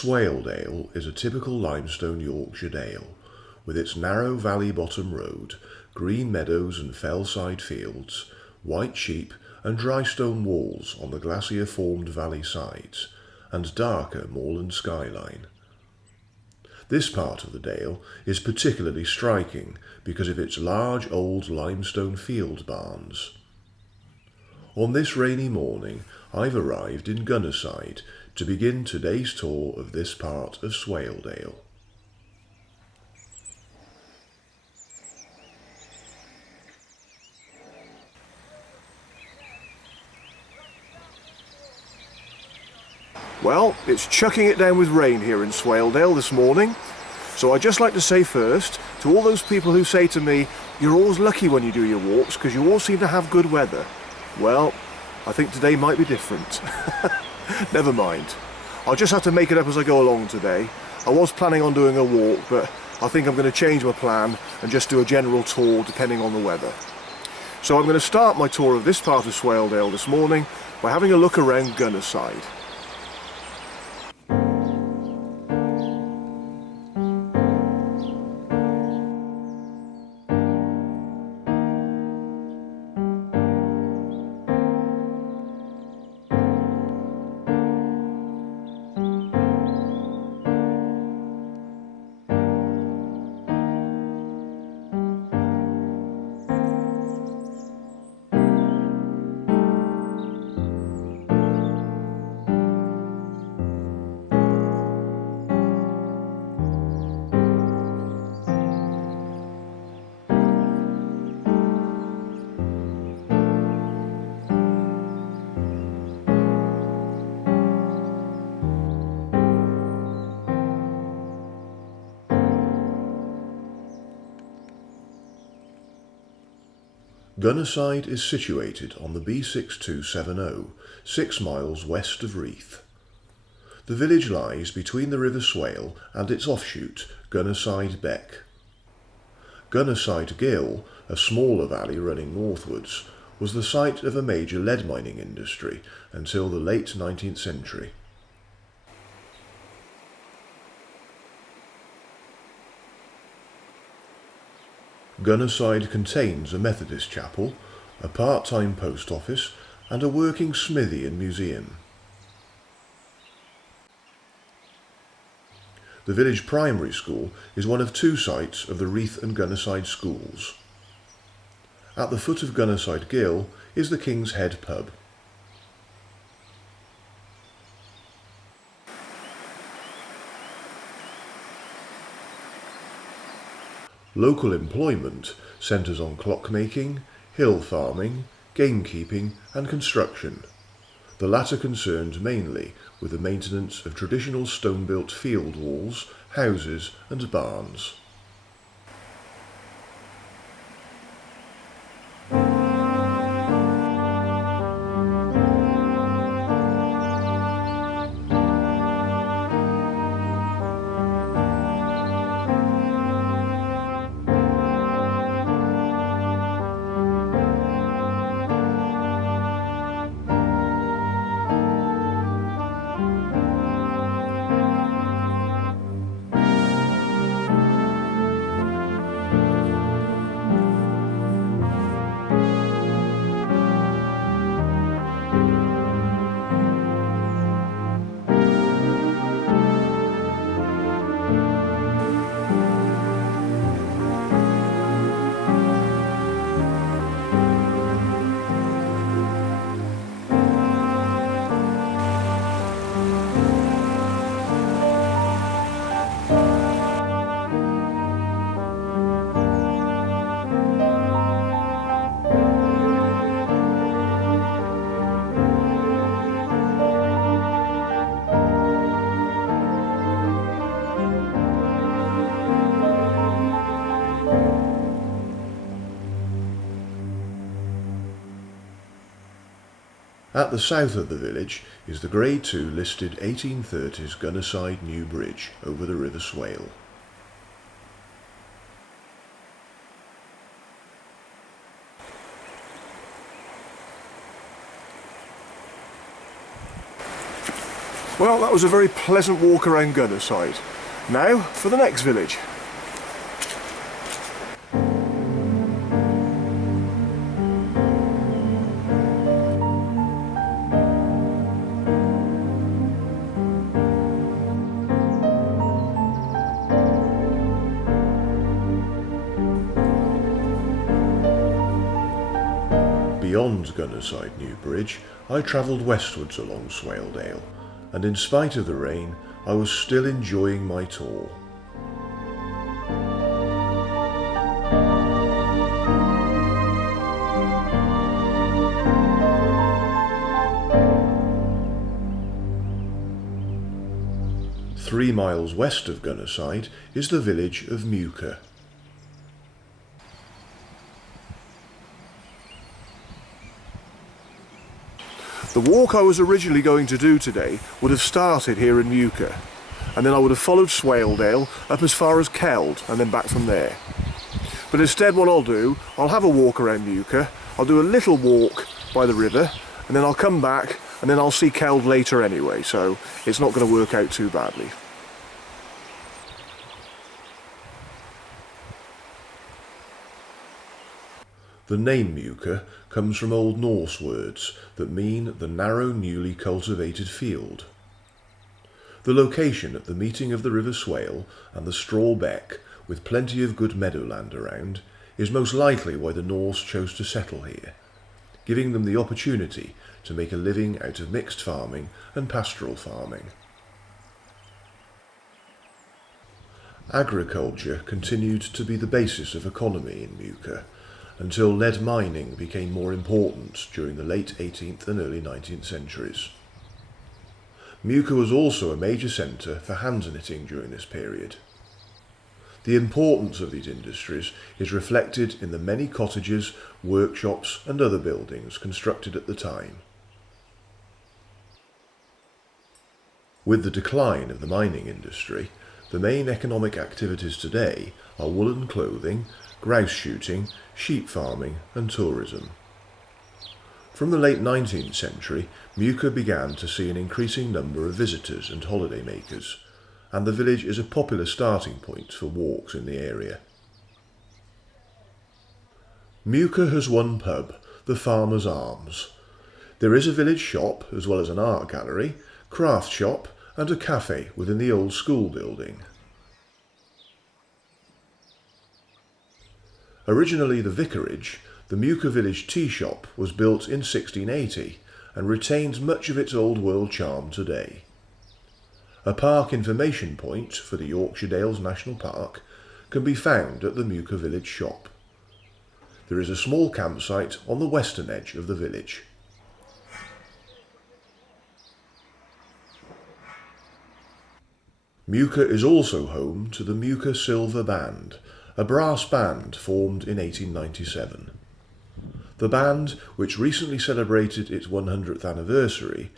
Swaledale is a typical limestone Yorkshire dale, with its narrow valley bottom road, green meadows and fellside fields, white sheep and dry stone walls on the glacier-formed valley sides, and darker moorland skyline. This part of the dale is particularly striking because of its large old limestone field barns. On this rainy morning, I've arrived in Gunnerside to begin today's tour of this part of Swaledale. Well, it's chucking it down with rain here in Swaledale this morning, so I'd just like to say first to all those people who say to me, you're always lucky when you do your walks because you all seem to have good weather. Well, I think today might be different. Never mind. I'll just have to make it up as I go along today. I was planning on doing a walk, but I think I'm going to change my plan and just do a general tour depending on the weather. So I'm going to start my tour of this part of Swaledale this morning by having a look around Gunnerside. Gunnerside is situated on the B6270, 6 miles west of Reeth. The village lies between the River Swale and its offshoot, Gunnerside Beck. Gunnerside Gill, a smaller valley running northwards, was the site of a major lead mining industry until the late 19th century. Gunnerside contains a Methodist chapel, a part-time post office and a working smithy and museum. The village primary school is one of 2 sites of the Reeth and Gunnerside schools. At the foot of Gunnerside Gill is the King's Head pub. Local employment centres on clockmaking, hill farming, gamekeeping and construction, the latter concerned mainly with the maintenance of traditional stone-built field walls, houses and barns. At the south of the village is the Grade 2 listed 1830s Gunnerside New Bridge over the River Swale. Well, that was a very pleasant walk around Gunnerside. Now for the next village. Beyond Gunnerside New Bridge, I travelled westwards along Swaledale, and in spite of the rain, I was still enjoying my tour. Three miles west of Gunnerside is the village of Muka. The walk I was originally going to do today would have started here in Muka, and then I would have followed Swaledale up as far as Keld and then back from there. But instead what I'll do, I'll have a walk around Muka, I'll do a little walk by the river, and then I'll come back and then I'll see Keld later anyway, so it's not going to work out too badly. The name Muka comes from Old Norse words that mean the narrow newly cultivated field. The location at the meeting of the River Swale and the Straw Beck, with plenty of good meadowland around, is most likely why the Norse chose to settle here, giving them the opportunity to make a living out of mixed farming and pastoral farming. Agriculture continued to be the basis of economy in Muka, until lead mining became more important during the late 18th and early 19th centuries. Muka was also a major centre for hand knitting during this period. The importance of these industries is reflected in the many cottages, workshops and other buildings constructed at the time. With the decline of the mining industry, the main economic activities today are woolen clothing, grouse shooting, sheep farming and tourism. From the late 19th century, Muka began to see an increasing number of visitors and holiday makers, and the village is a popular starting point for walks in the area. Muka has one pub, the Farmer's Arms. There is a village shop as well as an art gallery, craft shop and a cafe within the old school building. Originally the vicarage, the Muka village tea shop was built in 1680 and retains much of its old world charm today. A park information point for the Yorkshire Dales National Park can be found at the Muka village shop. There is a small campsite on the western edge of the village. Muka is also home to the Muka Silver Band, a brass band formed in 1897. The band, which recently celebrated its 100th anniversary,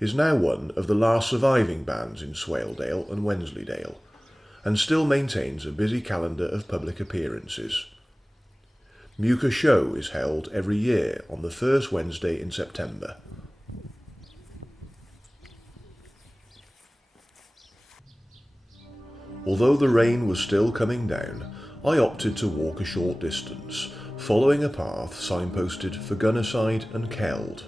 is now one of the last surviving bands in Swaledale and Wensleydale, and still maintains a busy calendar of public appearances. Muka Show is held every year on the first Wednesday in September. Although the rain was still coming down, I opted to walk a short distance, following a path signposted for Gunnerside and Keld.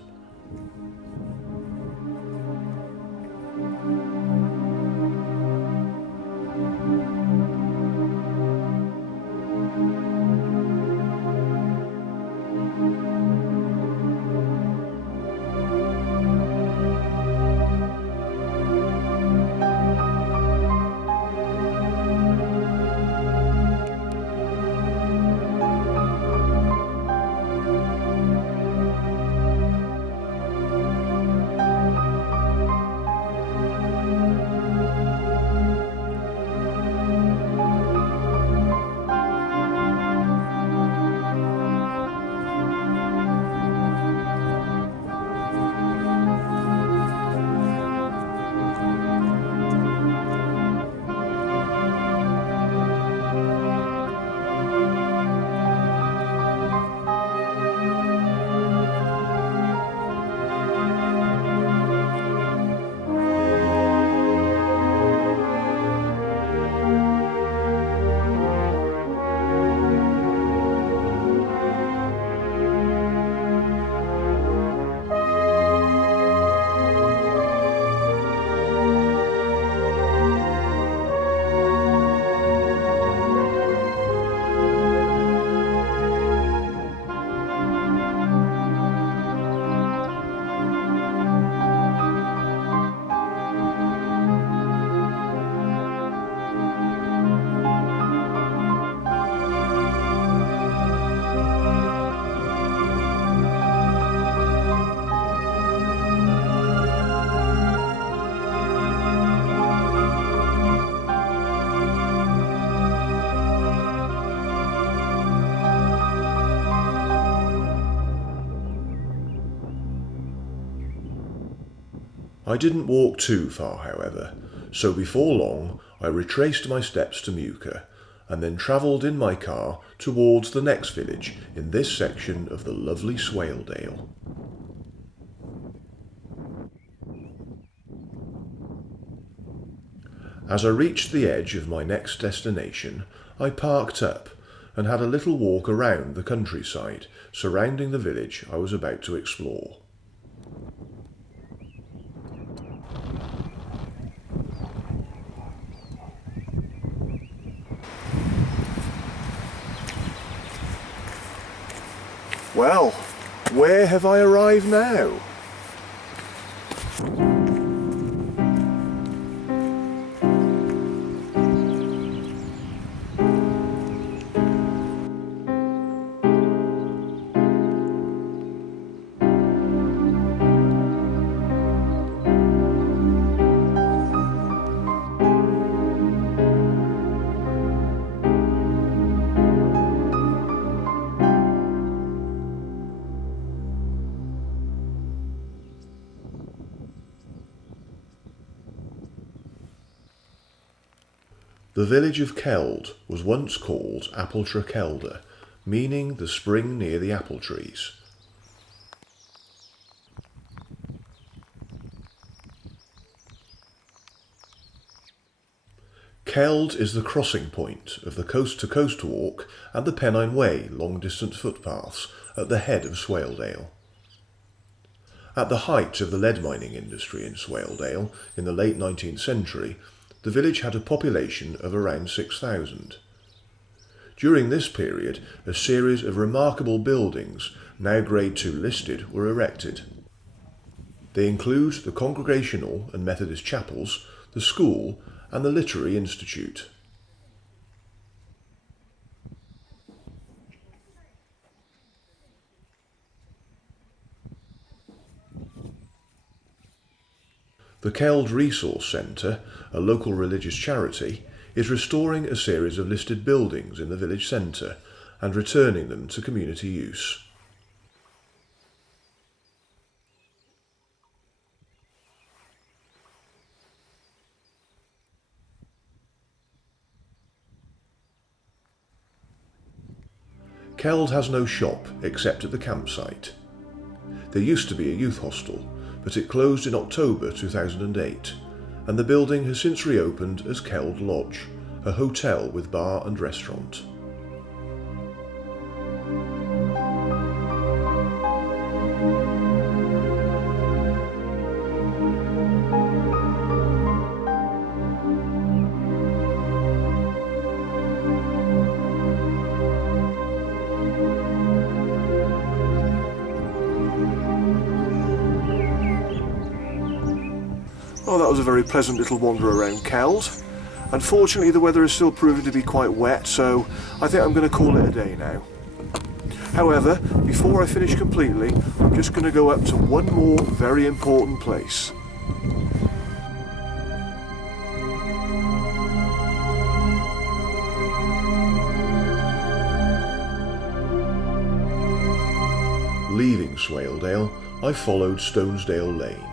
I didn't walk too far, however, so before long I retraced my steps to Muka and then travelled in my car towards the next village in this section of the lovely Swaledale. As I reached the edge of my next destination, I parked up and had a little walk around the countryside surrounding the village I was about to explore. Well, where have I arrived now? The village of Keld was once called Appletra Kelda, meaning the spring near the apple trees. Keld is the crossing point of the coast-to-coast walk and the Pennine Way long-distance footpaths at the head of Swaledale. At the height of the lead mining industry in Swaledale in the late 19th century, the village had a population of around 6,000. During this period, a series of remarkable buildings, now Grade 2 listed, were erected. They include the Congregational and Methodist chapels, the school, and the Literary Institute. The Keld Resource Centre, a local religious charity, is restoring a series of listed buildings in the village centre and returning them to community use. Keld has no shop except at the campsite. There used to be a youth hostel, but it closed in October 2008, and the building has since reopened as Keld Lodge, a hotel with bar and restaurant. Oh, that was a very pleasant little wander around Keld. Unfortunately, the weather is still proving to be quite wet, so I think I'm going to call it a day now. However, before I finish completely, I'm just going to go up to one more very important place. Leaving Swaledale, I followed Stonesdale Lane,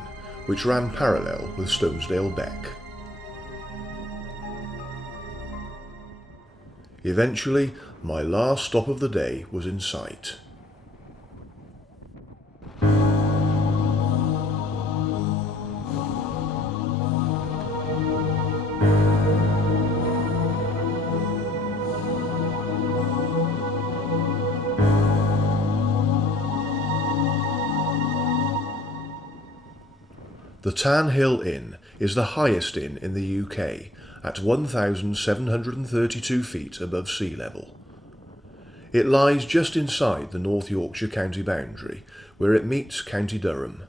which ran parallel with Stonesdale Beck. Eventually, my last stop of the day was in sight. The Tan Hill Inn is the highest inn in the UK at 1,732 feet above sea level. It lies just inside the North Yorkshire county boundary, where it meets County Durham.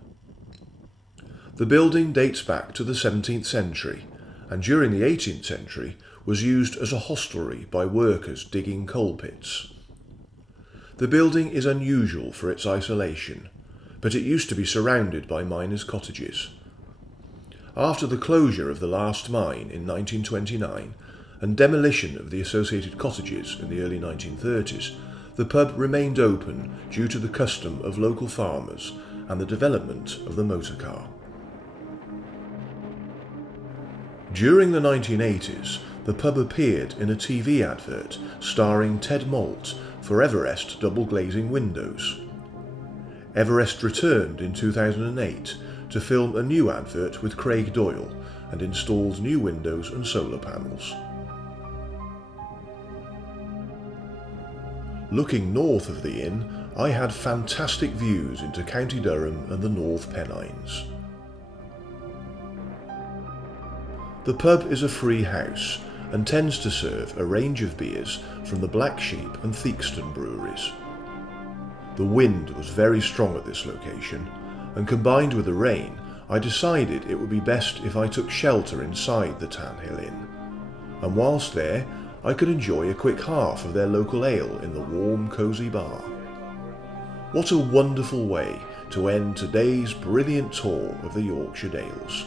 The building dates back to the 17th century, and during the 18th century was used as a hostelry by workers digging coal pits. The building is unusual for its isolation, but it used to be surrounded by miners' cottages. After the closure of the last mine in 1929 and demolition of the associated cottages in the early 1930s, the pub remained open due to the custom of local farmers and the development of the motor car. During the 1980s, the pub appeared in a TV advert starring Ted Malt for Everest double glazing windows. Everest returned in 2008 to film a new advert with Craig Doyle and installed new windows and solar panels. Looking north of the inn, I had fantastic views into County Durham and the North Pennines. The pub is a free house and tends to serve a range of beers from the Black Sheep and Theakston breweries. The wind was very strong at this location, and combined with the rain, I decided it would be best if I took shelter inside the Tan Hill Inn, and whilst there I could enjoy a quick half of their local ale in the warm, cosy bar. What a wonderful way to end today's brilliant tour of the Yorkshire Dales.